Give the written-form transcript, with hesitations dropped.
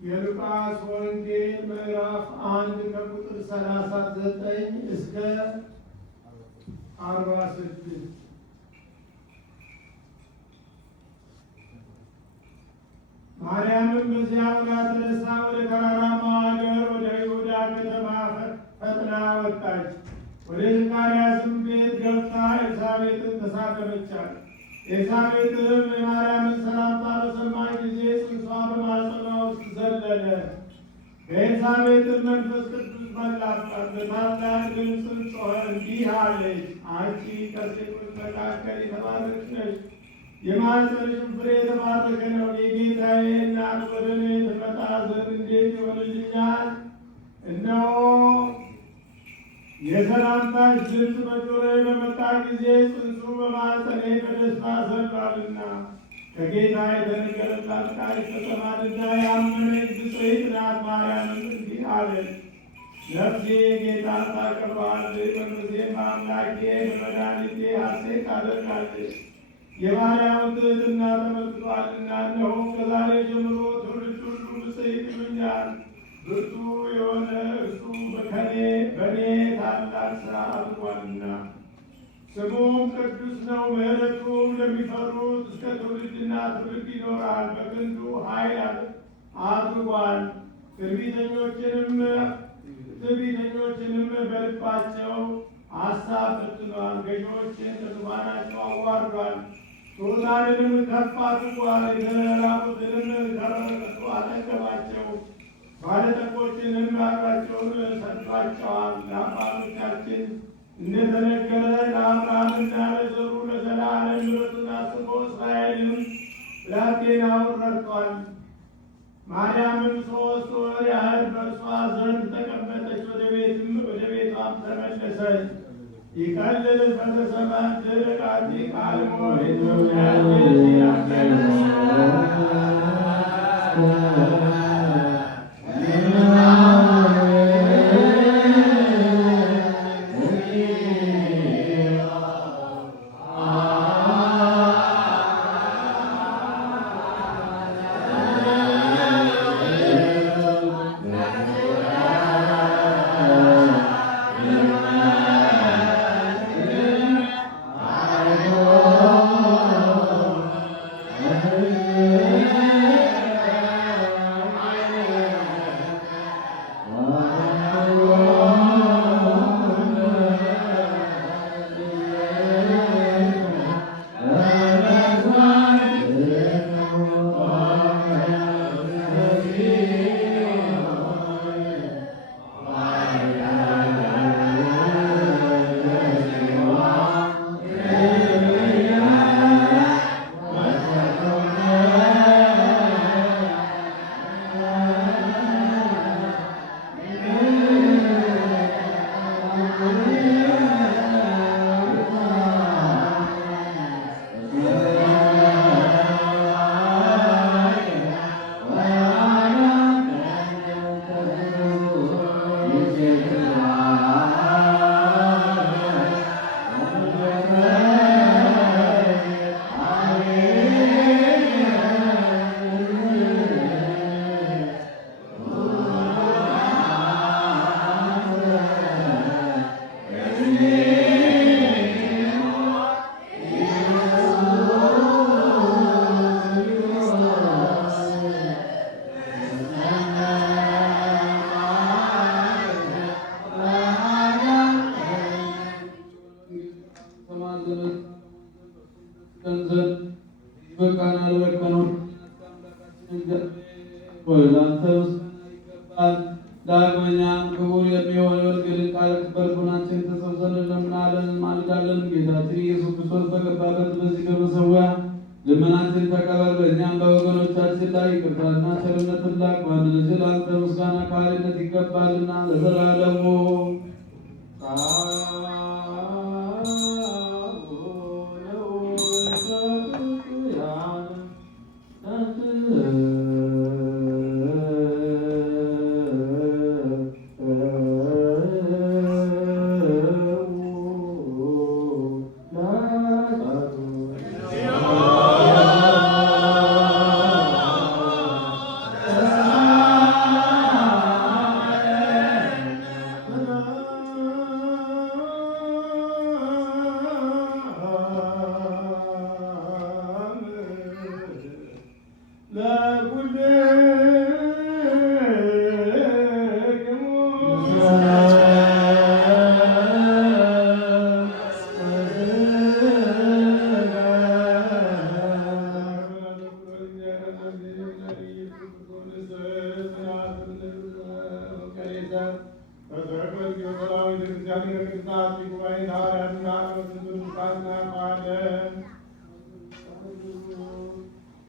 የሉቃስ ወንጌል ምዕራፍ 1 ከቁጥር 39 እስከ 46። ማርያምም በዚያ ወራት ተነሳ ወደ ተራራማው አገር ወደ ይሁዳ ከተማ ፈጥና ወጣች። ወደ ዘካርያስም ቤት ገብታ ኤልሳቤጥን ተሳለመቻት። ኤልሳቤጥም የማርያምን ሰላምታ በሰማች ጊዜ ጽንሷ በማኅፀኗ ውስጥ ዘለለ። በኤልሳቤጥም መንፈስ ቅዱስ መላባት፣ በታላቅ ድምፅም ጮኸ፣ እንዲህ አለች፣ አንቺ ከሴቶች መካከል የተባረክሽ ነሽ፣ የማኅፀንሽም ፍሬ የተባረከ ነው። የጌታዬ እናት ወደ እኔ ትመጣ ዘንድ እንዴት ይሆንልኛል? እነሆ የሰላምታሽ ድምፅ በጆሮዬ በመጣ ጊዜ ጽንሱ በማኅፀኔ በደስታ ዘሏልና ከጌታ የተነገረላት ቃል ይፈጸማልና። ያመነች ብፅዕት ናት። ማርያምም እንዲህ አለች፣ ነፍሴ ጌታን ታከብረዋለች፣ መንፈሴም በአምላኬ በመድኃኒቴ ሐሴት ታደርጋለች። የባሪያውን ትሕትና ተመልክቶአልና። እነሆ ከዛሬ ጀምሮ ትውልድ ሁሉ ብፅዕት ይሉኛል። ብርቱ የሆነ እርሱ በእኔ ታላቅ ሥራ አድርጓልና። ስሙም ቅዱስ ነው። ምሕረቱም ለሚፈሩት እስከ ትውልድና ትውልድ ይኖራል። በክንዱ ኃይል አድርጓል። ትዕቢተኞችንም በልባቸው ሐሳብ ፈትኗል። ገዢዎችን ከዙፋናቸው አዋርዷል። ትሑታንንም ከፍ አድርጓል። የተራቡትንም ከበረከቱ አጠገባቸው። ባለጠጎችንም ዋጋቸውን ሰጥቷቸዋል። ለአባቶቻችን እንደተነገረ ለአብርሃምና ለዘሩ ለዘላለም ምሕረቱን አስቦ እስራኤልን ብላቴናውን ረድቷል። ማርያምም 3 ወር ያህል በእርሷ ዘንድ ተቀመጠች። ወደ ቤቷም ተመለሰች። ይቀልል ፈተሰማን ደረቃቲ ቃልሞ ዳግመኛም ክቡር የሚሆን የወንጌልን ቃል በልቡናችን ተሰብስበን እንለምናለን እንማልዳለን። ጌታችን ኢየሱስ ክርስቶስ በገባበት በዚህ በመሠዊያ ልመናችን ተቀበል። በእኛም በወገኖቻችን ላይ ይቅርታና ቸርነትን ላክ። በአንድ ልጅ ለአንተ ምስጋና ካህሊነት ይገባልና ለዘላለሙ የቅዱሳን ጉባኤ ሐዋርያትና ቅዱሳን ቃለ